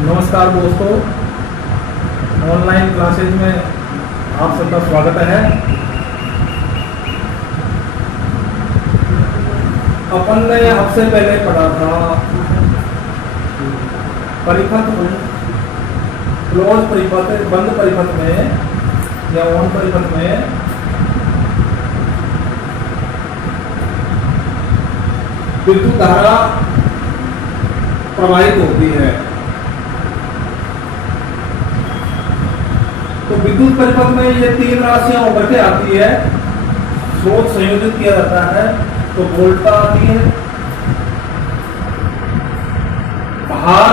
नमस्कार दोस्तों, online classes में आप सबका स्वागत है। अपन ने सबसे पहले पढ़ा था परिपथ, क्लोज परिपथ, बंद परिपथ में या ऑन परिपथ में विद्युत धारा प्रवाहित होती है। तो विद्युत परिपथ में ये तीन राशियां उभर के आती है। स्रोत संयोजित किया जाता है तो वोल्टता आती है, बाहर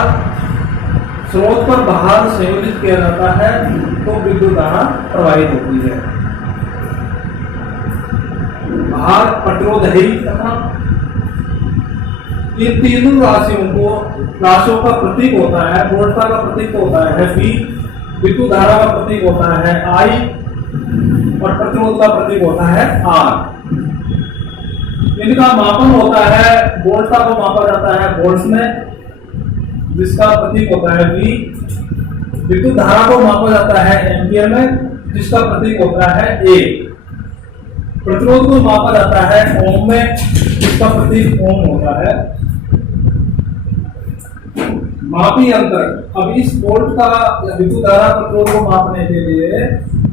स्रोत पर बाहर संयोजित किया जाता है तो विद्युत धारा प्रवाहित होती है। बाहर प्रतिरोध है ही तथा इन तीनों राशियों का प्रतीक होता है, वोल्टता का प्रतीक होता है V, विद्युत धारा का प्रतीक होता है I और प्रतिरोध का प्रतीक होता है R। इनका मापन होता है, वोल्टता को मापा जाता है वोल्ट्स में जिसका प्रतीक होता है V, विद्युत धारा को मापा जाता है एम्पियर में जिसका प्रतीक होता है A, प्रतिरोध को मापा जाता है ओम में जिसका प्रतीक ओम होता है। मापी अंतर, अब इस वोल्ट का विद्युत धारा प्रतिरोध को मापने के लिए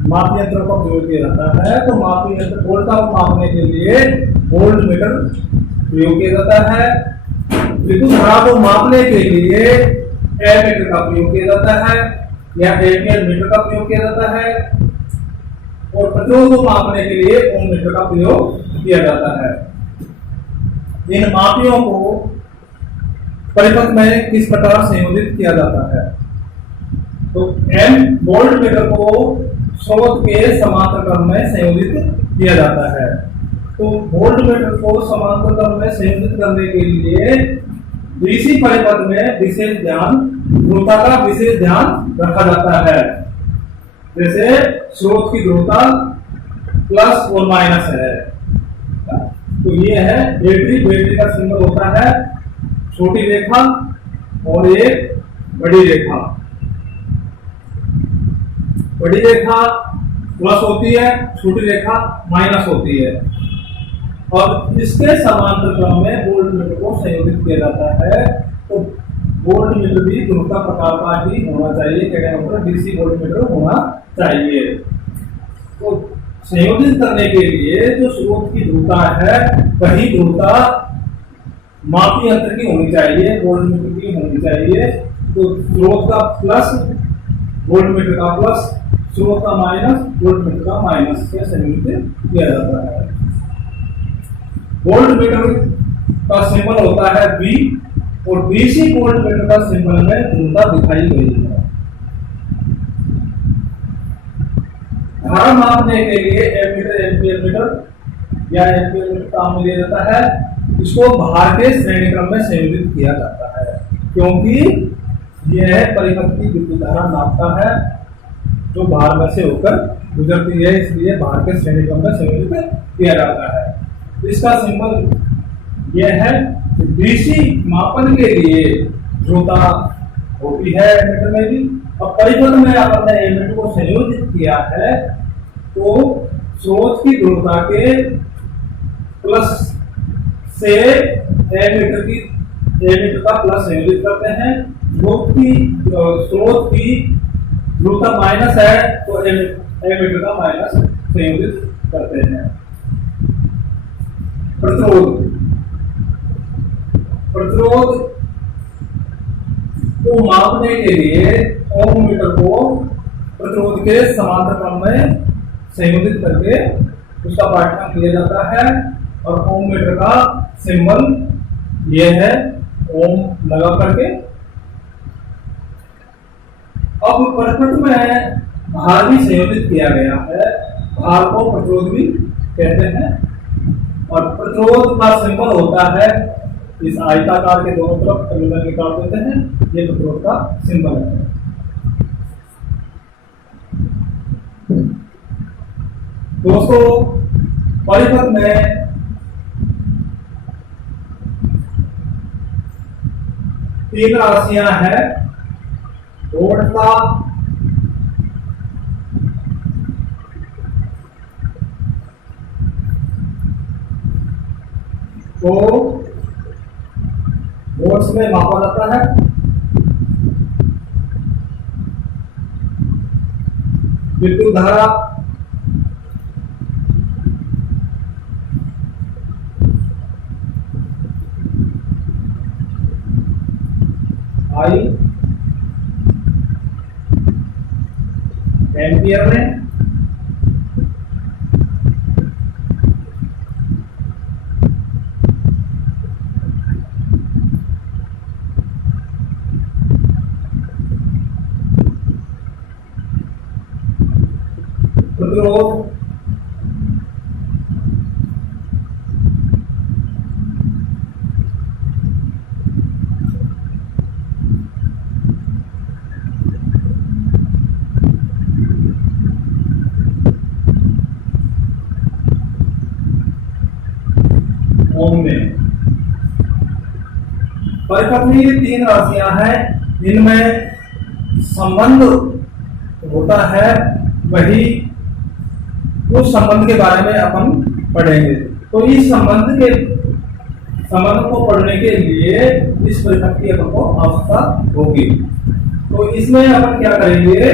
मापी यंत्र का प्रयोग किया जाता है। तो मापी यंत्र वोल्टता को मापने के लिए वोल्ट मीटर प्रयोग किया जाता है। विद्युत धारा को मापने के लिए एमीटर का प्रयोग किया जाता है या एम्पियर मीटर का प्रयोग किया जाता है और प्रतिरोध को मापने के लिए ओम मीटर का प्रयोग किया जाता है। इन मापियों को परिपथ में किस प्रकार संयोजित किया जाता है? तो एम वोल्ट मीटर को स्रोत के समांतर क्रम में संयोजित किया जाता है। तो वोल्ट मीटर को समांतर क्रम में संयोजित करने के लिए डीसी परिपथ में विशेष ध्यान, ध्रुवता का विशेष ध्यान रखा जाता है। जैसे स्रोत की ध्रुवता प्लस और माइनस है, तो ये है बैटरी। बैटरी का सिंबल होता है छोटी रेखा और एक बड़ी रेखा। बड़ी रेखा प्लस होती है, छोटी रेखा माइनस होती है। और इसके समांतर क्रम में वोल्ट मीटर को संयोजित किया जाता है। तो वोल्ट मीटर भी ध्रुवता प्रकार का ही होना चाहिए, क्या कहना मतलब डीसी वोल्ट मीटर होना चाहिए। तो संयोजित करने के लिए जो स्रोत की ध्रुवता है वही ध्रुवता मापी यंत्र की होनी चाहिए, वोल्ट मीटर की होनी चाहिए। तो स्रोत का प्लस वोल्ट मीटर का प्लस, स्रोत का माइनस वोल्ट मीटर का माइनस से संयोजित किया जाता है। वोल्ट मीटर का सिंबल होता है V और डीसी वोल्ट मीटर का सिंबल में ध्रुवता दिखाई गई है। धारा मापने के लिए एमीटर, एम्पियर मीटर या एम्पियर मीटर काम में लिया जाता है। इसको बाहर के श्रेणी क्रम में संयोजित किया जाता है क्योंकि यह परिपथ की विद्युत धारा नापता है जो बाहर में से होकर गुजरती है, इसलिए बाहर के श्रेणी क्रम में संयोजित किया जाता है। इसका सिंबल यह है। डीसी मापन के लिए ध्रुवता होती है एमीटर में भी। अब परिपथ में आपने एमीटर को संयोजित किया है तो स्रोत की ध्रुवता के प्लस से एमीटर का प्लस संयोजित करते हैं। स्रोत की ध्रुवता माइनस है तो एमीटर का माइनस संयोजित करते हैं। प्रतिरोध को मापने के लिए ओम मीटर को प्रतिरोध के समांतर क्रम में संयोजित करके उसका पाठ्यांक लिया जाता है और ओम मीटर का सिंबल यह है, ओम लगा करके। अब परिपथ में भार भी संयोजित किया गया है। भार को प्रतिरोध भी कहते हैं और प्रतिरोध का सिंबल होता है इस आयताकार के दोनों तरफ टर्मिनल निकाल देते हैं, ये प्रतिरोध का सिंबल है। दोस्तों परिपथ में तीन राशियां हैं वोल्ट का, को वोल्ट्स में मापा जाता है, विद्युत धारा आई एम्पियर में, प्रतिरोध ओम में। परिपथ में ये तीन राशियां हैं, इनमें संबंध होता है, वही उस संबंध के बारे में अपन पढ़ेंगे। तो इस संबंध को पढ़ने के लिए इस परिपथ की अपन को आवश्यकता होगी। तो इसमें अपन क्या करेंगे,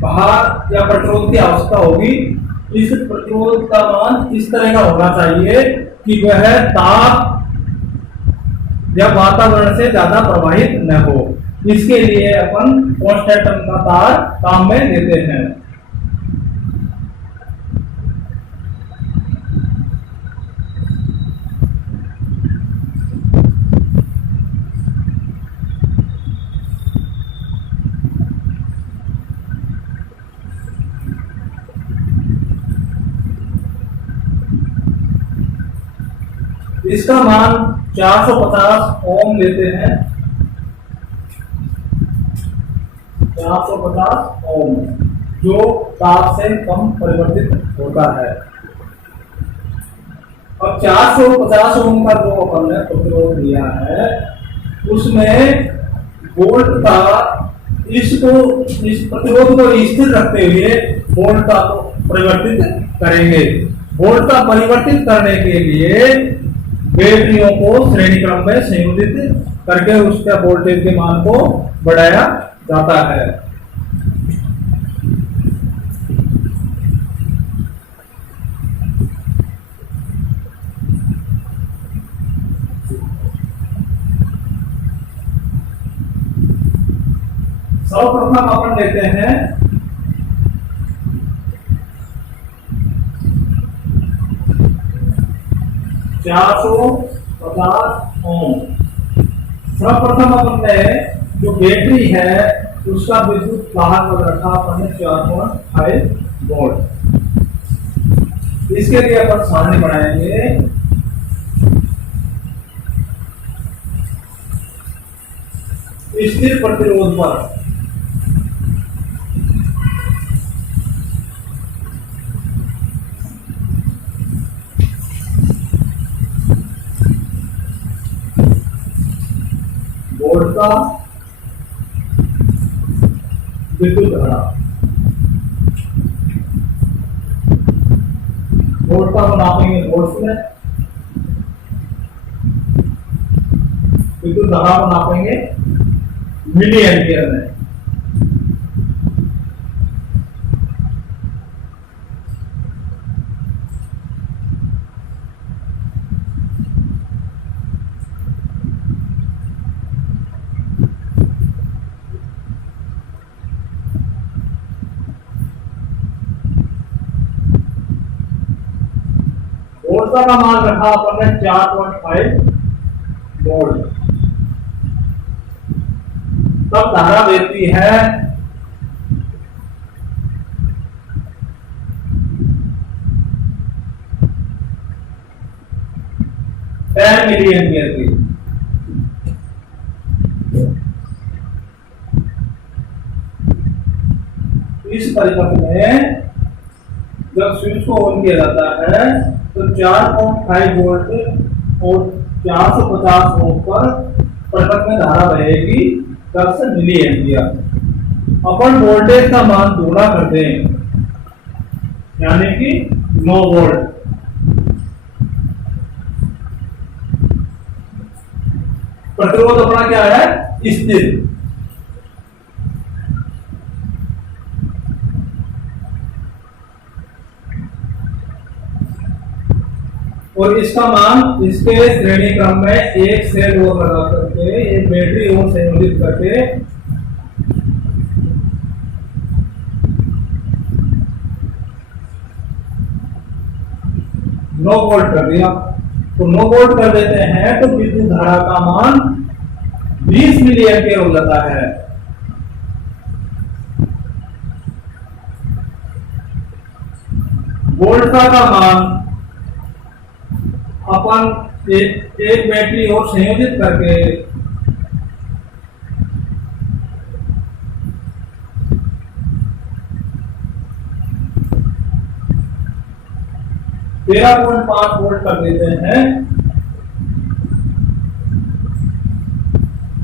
भार या प्रतिरोध की आवश्यकता होगी। इस प्रतिरोध का मान इस तरह का होना चाहिए कि वह ताप या वातावरण से ज्यादा प्रवाहित न हो। इसके लिए अपन कांस्टेंट का तार काम में लेते हैं। इसका मान 450 ओम लेते हैं, 450 ओम, जो ताप से कम परिवर्तित होता है। अब 450 ओम का जो अपन ने प्रतिरोध लिया है, उसमें वोल्ट का इस प्रतिरोध को स्थिर रखते हुए वोल्ट का परिवर्तित करेंगे। वोल्ट का परिवर्तित करने के लिए बैटरियों को श्रेणी क्रम में संयोजित करके उसके वोल्टेज के मान को बढ़ाया जाता है। सर्वप्रथम अपन लेते हैं $450 ओम। सर्वप्रथम अपन ने जो बैटरी है उसका विद्युत वाहक रखा अपन ने 4.5 वोल्ट। इसके लिए अपन सारणी बनाएंगे। स्थिर प्रतिरोध पर वोल्ट का विद्युत धारा, वोल्ट का नापेंगे वोल्ट्स में, विद्युत धारा को नापेंगे मिली एम्पियर में। वोल्ट का मान रखा अपन ने 4.5 वोल्ट। तब धारा बहती है 10 मिली एम्पियर की। इस परिपथ में जब स्विच को ऑन किया जाता है तो 4.5 वोल्ट और 450 ओम पर पटक में धारा बहेगी 10 मिली एम्पियर। अपन वोल्टेज का मान दोगुना कर दें यानी कि 9 वोल्ट। प्रतिरोध अपना क्या है, स्थिर। और इसका मान इसके श्रेणी क्रम में एक सेल और लगा करके एक बैटरी और संयोजित करके 9 वोल्ट कर दिया। तो 9 वोल्ट कर देते हैं तो विद्युत धारा का मान 20 मिली एम्पियर हो जाता है। वोल्ट का मान अपन एक बैटरी और संयोजित करके 13.5 वोल्ट कर देते हैं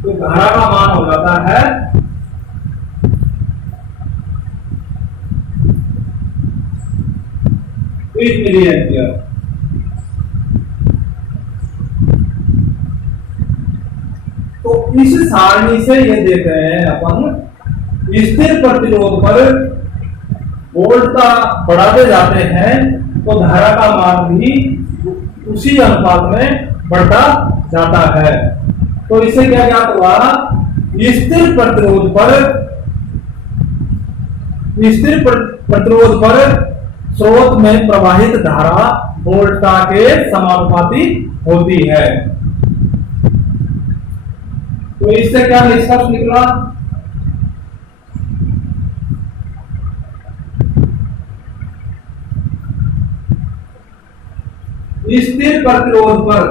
तो धारा का मान हो जाता है 20 मिली एम्पियर। तो इस सारणी से ये देख रहे हैं अपन स्थिर प्रतिरोध पर वोल्टता बढ़ाते जाते हैं तो धारा का मान भी उसी अनुपात में बढ़ता जाता है। तो इससे क्या ज्ञात हुआ, स्थिर प्रतिरोध पर स्रोत में प्रवाहित धारा वोल्टता के समानुपाती होती है। तो इससे क्या निष्कर्ष निकला, स्थिर प्रतिरोध पर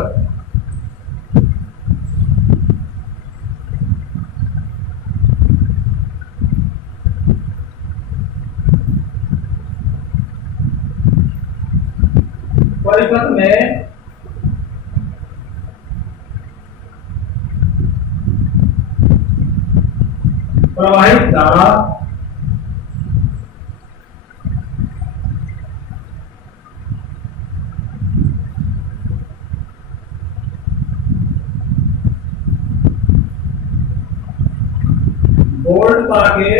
परिपथ में प्रवाहित धारा वोल्टता के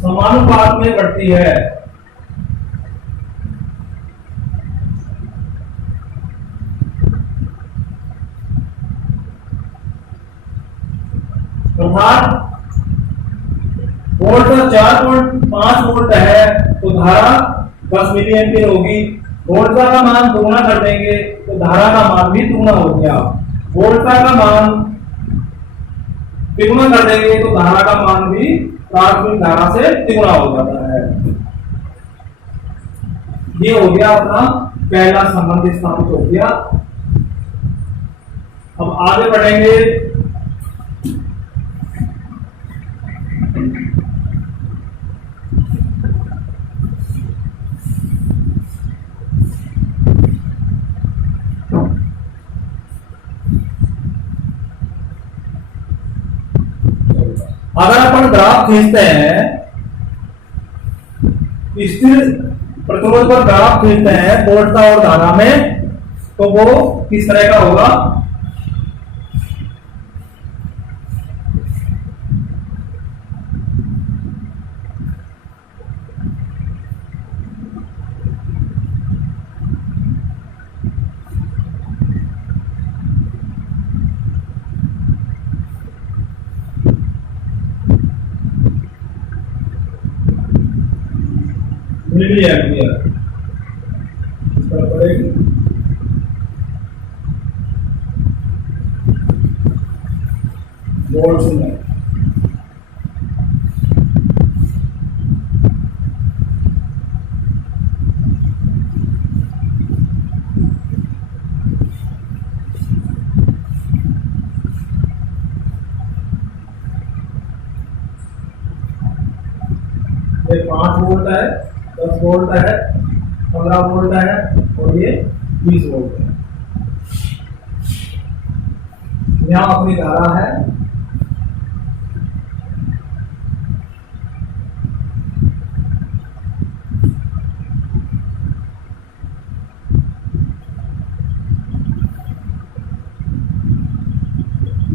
समानुपात में बढ़ती है। अर्थात वोल्ट 4.5 वोल्ट है तो धारा 10 मिली एम्पियर होगी। वोल्ट का मान दोगुना कर देंगे तो धारा का मान भी दोगुना हो गया। वोल्ट का मान तिगुना कर देंगे तो धारा का मान भी प्राथमिक धारा से तिगुना हो जाता है। ये हो गया अपना पहला संबंध स्थापित हो गया। अब आगे बढ़ेंगे। अगर अपन ग्राफ खींचते हैं, स्थिर प्रतिरोध पर ग्राफ खींचते हैं वोल्टता और धारा में, तो वो किस तरह का होगा, मिली एम्पियर इस तरह पड़ेगी। वोल्ट्स में ये 5 वोल्ट है, 10 वोल्ट है, 15 वोल्ट है और ये 20 वोल्ट है। यहाँ अपनी धारा है,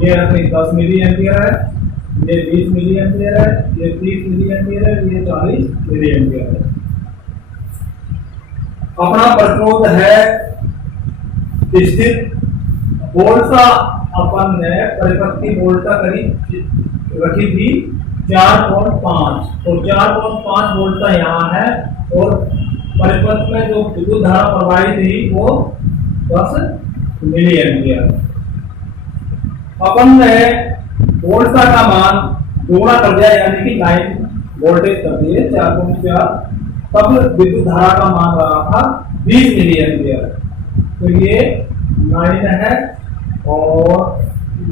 ये अपनी 10 मिली एम्पियर है, ये 20 मिली एम्पियर है, ये 30 मिली एम्पियर है, ये 40 मिली एम्पियर है। अपना प्रतिरोध है स्थिर। वोल्टता अपन ने परिपथ की वोल्टता करीब रखी थी 4.5, तो 4.5 वोल्टता यहाँ है और परिपथ में जो विद्युत धारा प्रवाहित थी वो 10 मिली एम्पियर। अपन ने वोल्टता का मान दोगुना कर दिया, यानी कि लाइन वोल्टेज कर दिए 4.4, तब विद्युत धारा का मान रहा था 20 मिली एम्पियर। तो ये 9 है और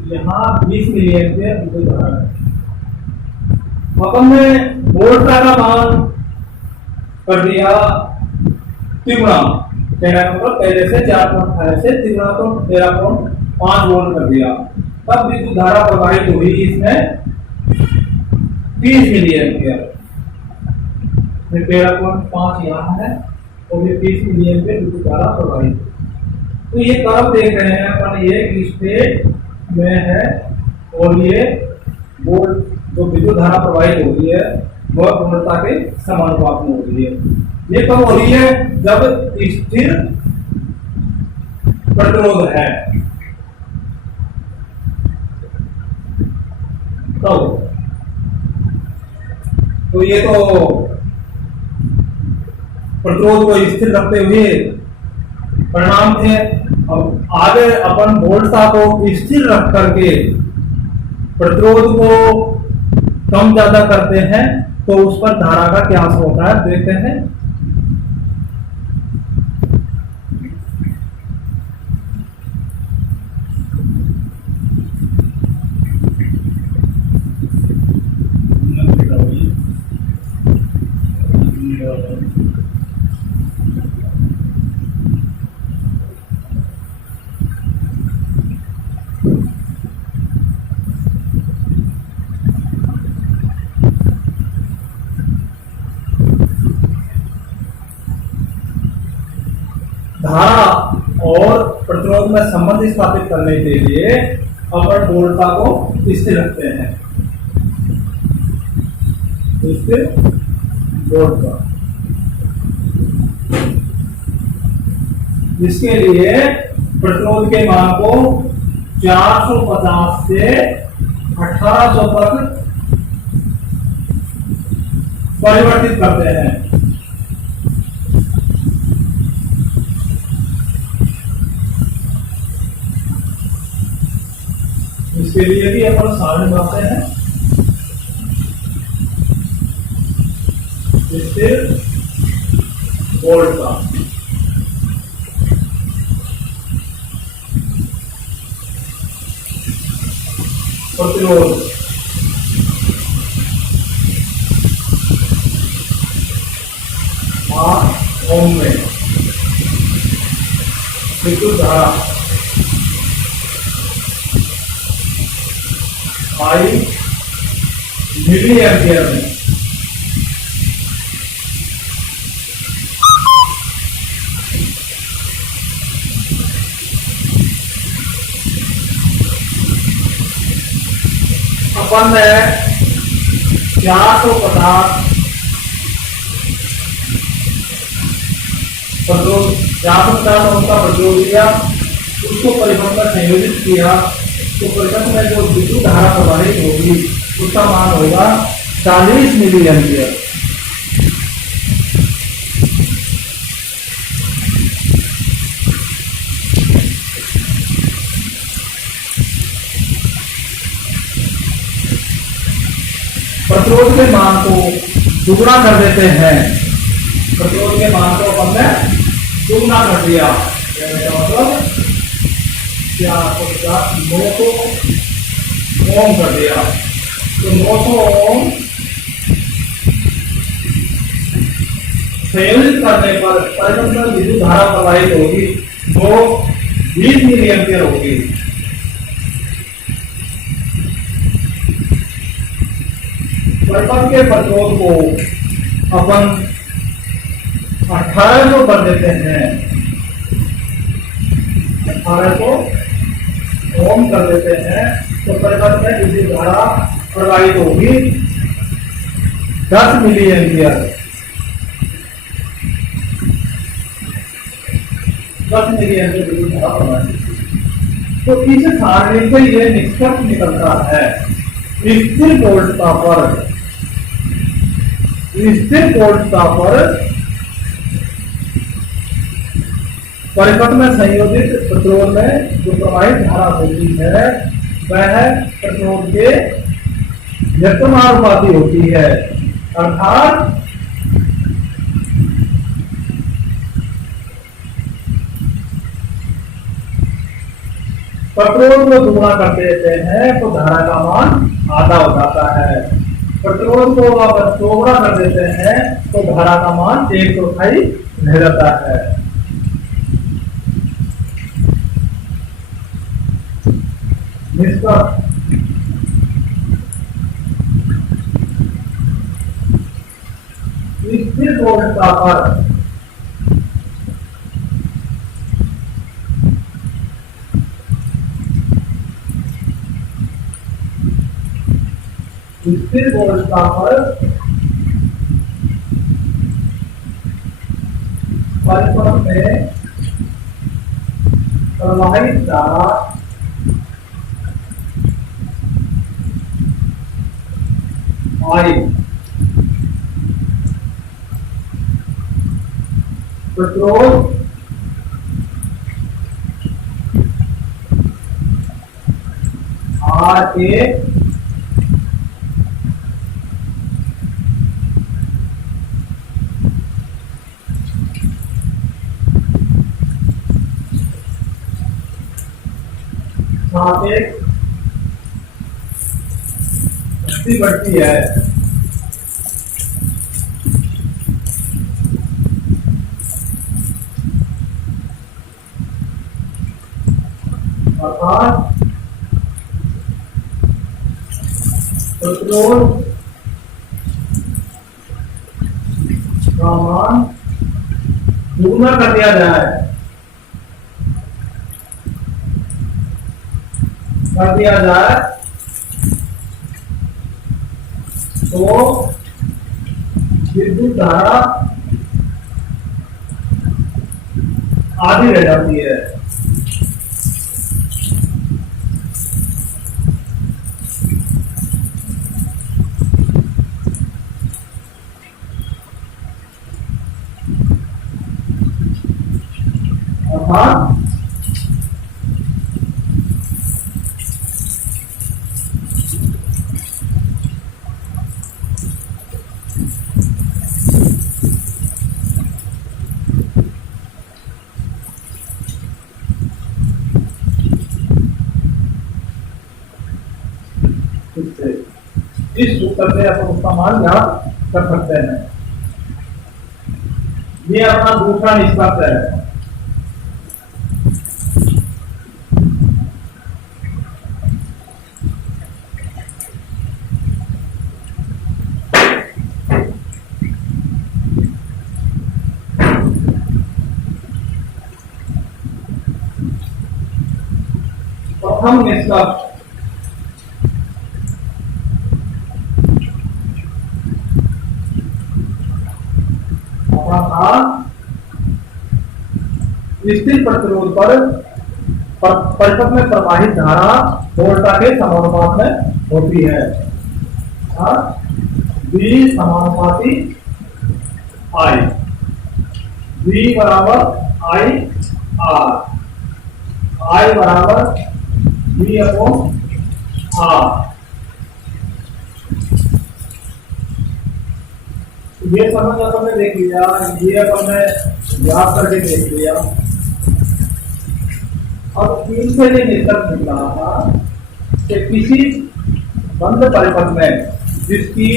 यहाँ 20 मिली एम्पियर विद्युत धारा है। अपन ने वोल्टता का मान कर दिया तिगुना, मतलब पहले से 4.5 से तिगुना तो 13.5 वोल्ट कर दिया। तब विद्युत धारा प्रवाहित हुई इसमें 30 मिली एम्पियर। 13.5 यहाँ है और ये 30 मिली एम्पियर विद्युत धारा प्रवाहित। तो ये कर्व देख रहे हैं अपन, ये स्टेट में है और ये वोल्ट जो विद्युत धारा प्रवाहित हो रही है वह पूर्णता के समानुपात में हो रही है। ये कब हो रही है? जब स्थिर प्रतिरोध है तो ये तो प्रतिरोध को स्थिर रखते हुए परिणाम थे। अब आगे अपन वोल्टता को स्थिर रख करके प्रतिरोध को कम ज्यादा करते हैं तो उस पर धारा का क्या असर होता है देखते हैं। धारा और प्रतिरोध में संबंध स्थापित करने के लिए अपन वोल्टता को स्थिर रखते हैं। स्थिर वोल्टता, इसके लिए प्रतिरोध के मान को 450 से 1800 तक परिवर्तित करते हैं। इसके लिए भी अपन सारणी बनाते हैं। स्थिर वोल्टता, प्रतिरोध, ओम में विद्युत धारा आई मिली एम्पियर में। अपन ने 450 प्रतिरोध 450 ओम का प्रतिरोध लिया, उसको परिपथ में संयोजित किया तो परिपथ में जो विद्युत धारा प्रवाहित होगी उसका मान होगा 40 मिली एम्पियर। प्रतिरोध के मान को दुगुना कर देते हैं। प्रतिरोध के मान को अपन ने दुगुना कर दिया, मतलब 900 ओम कर दिया। तो 900 ओम संयोजित करने पर परिपथ में विद्युत धारा प्रवाहित होगी वो 20 मिली एम्पियर होगी। परिपथ के प्रतिरोध को अपन 1800 कर देते हैं, 1800 ओम कर देते हैं, तो परिपथ में विद्युत धारा प्रवाहित होगी 10 मिली एम्पियर। 10 मिली एम्पियर विद्युत धारा प्रवाहित। तो इस सारणी से यह निष्कर्ष निकलता है स्थिर वोल्टता पर परिपथ में संयोजित प्रतिरोध में जो प्रवाहित धारा होती है वह प्रतिरोध के व्यक्तमानुपाती होती है, अर्थात प्रतिरोध को दुगुना कर देते हैं तो धारा का मान आधा हो जाता है। प्रतिरोध को अगर चौगुना कर देते हैं तो धारा का मान 1/4 रह जाता है। निष्कर्ष स्थिर वोल्टता पर स्थिर वोल्टता पर परिपथ में प्रवाहित धारा आई प्रतिरोध आर के सापेक्ष शक्ति बढ़ती है। अर्थात प्रतिरोध का मान दुगुना कर दिया जाए, तो विद्युत धारा आधी रह जाती है। अर्थात इस सूत्र से अपन उसका मान ज्ञात कर सकते हैं। ये अपना दूसरा निष्कर्ष है। प्रथम निष्कर्ष स्थिर प्रतिरोध पर परिपथ में प्रवाहित धारा वोल्टा के समानुपात में होती है। V समानुपाती I, V बराबर I R, I बराबर V अपॉन R। ये समझ अपन ने देख लिया, ये अपन ने याद करके देख लिया। अब इनसे ये निष्कर्ष निकला था कि किसी बंद परिपथ में जिसकी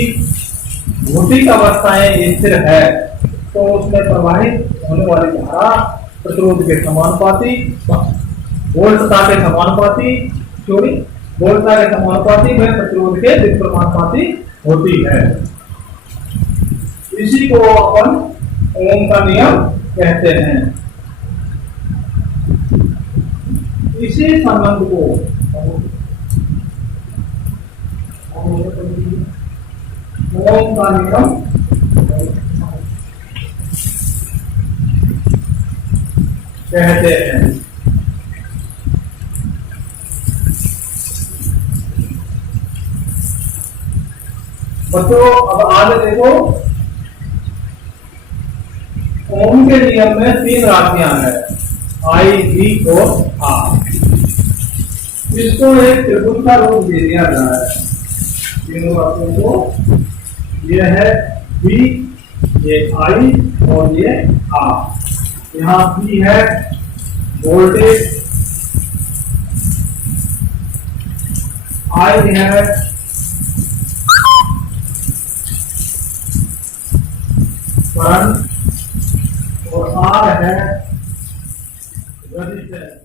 भौतिक अवस्थाएं स्थिर है तो उसमें प्रवाहित होने वाली धारा प्रतिरोध के समानुपाती, वोल्टता के समानुपाती, सॉरी वोल्टता के समानुपाती में प्रतिरोध के व्युत्क्रमानुपाती होती है। इसी को अपन ओम का नियम कहते हैं। इसी संबंध को ओम का नियम कहते हैं। बच्चों अब आगे देखो, ओम के नियम में 3 राशियां हैं, I, V और R। इसको एक त्रिभुज का रूप दे दिया गया है तीनों राशियों को। ये है V, ये I और ये R। यहाँ V है वोल्टेज, I है करंट और R है रेजिस्टेंस।